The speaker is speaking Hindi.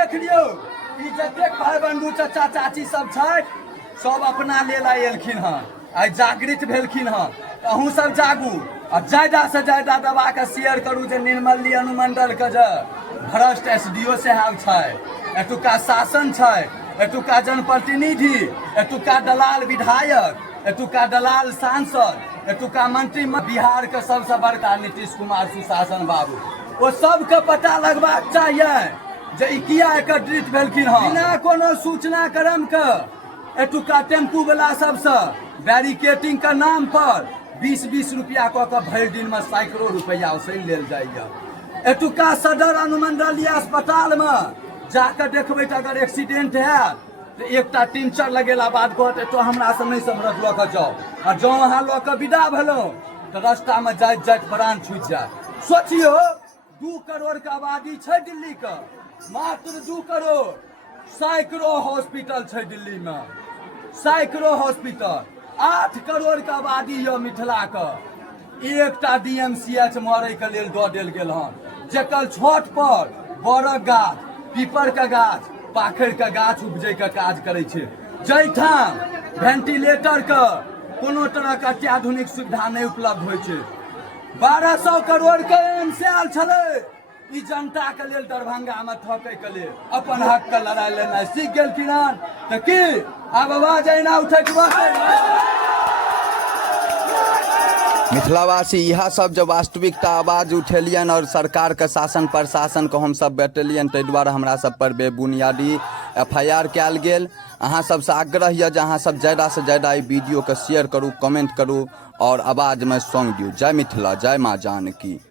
देख लियो ई जतेक भाई बंधु चाचा चाची सब छै सब अपना लेल एलखिन हँ आइ जागृत भेलखिन हँ। अहूँ सब जागू आ ज्यादा से ज्यादा दबा के शेयर करू जे निर्मली अनुमंडल के जे भ्रष्ट एसडीओ साहब छै, एतुका शासन छै, एतुका जनप्रतिनिधि, एतुका दलाल विधायक, एतुका दलाल सांसद, एतुका मंत्री, बिहार के सबसे बड़का नीतीश कुमार सुशासन बाबू, ओ सबके पता लगबाक चाहिए जे ई किया एकत्रित भेलखिन हँ। बिना कोनो सूचना क्रम के एतुका टेम्पू वाला सबसे बैरिकेटिंग के नाम पर 20-20 रुपया कऽ के भरि दिन में सैकड़ों रुपया वसूल लेल जाइए। एतुका सदर अनुमंडलीय अस्पताल में जाकर देखबै तो अगर एक्सीडेंट है तो एकटा टिंचर लगेला बाद कहत तो हमरा से नहीं समरत लऽ के जाओ, आ जँ अहाँ लऽ के विदा भेलहुँ तो रास्ता में जाइत जाइत प्राण छूटि जाए। सोचियो 2 करोड़ के आबादी छै दिल्ली के, मात्र 2 करोड़, सैकड़ों हॉस्पिटल छै दिल्ली में, सैकड़ों हॉस्पिटल। 8 करोड़ के आबादी यऽ मिथिला के, एकटा DMCH मरै के लेल दऽ देल गेल हन, जेकर छत पर बड़क गाछ, पीपर के गाछ, पाखरि के गाछ उपजै के काज करै छै, जैठाम वेंटिलेटर के कोनो तरह के अत्याधुनिक सुविधा नहीं उपलब्ध होइ छै। 1200 करोड़ के एम्स आयल छलै ई जनता के लेल दरभंगा में ठकै के लेल, अपन हक के लड़ाई लेनाइ सीख गेलखिन हन तऽ की आब आवाज अहिना उठै के मिथिलावासी यह सब जब वास्तविकता आवाज उठेलियन और सरकार के शासन प्रशासन को हम सब बैठलियन, ताहि दुआरे हमरा सब पर बेबुनियादी FIR कैल गेल। अहाँ सबसे आग्रह यऽ जे अहाँ सब ज्यादा से ज्यादा ई वीडियो के शेयर करू, कमेंट करू और आवाज में सॉन्ग दियौ। जय मिथिला, जय माँ जानकी।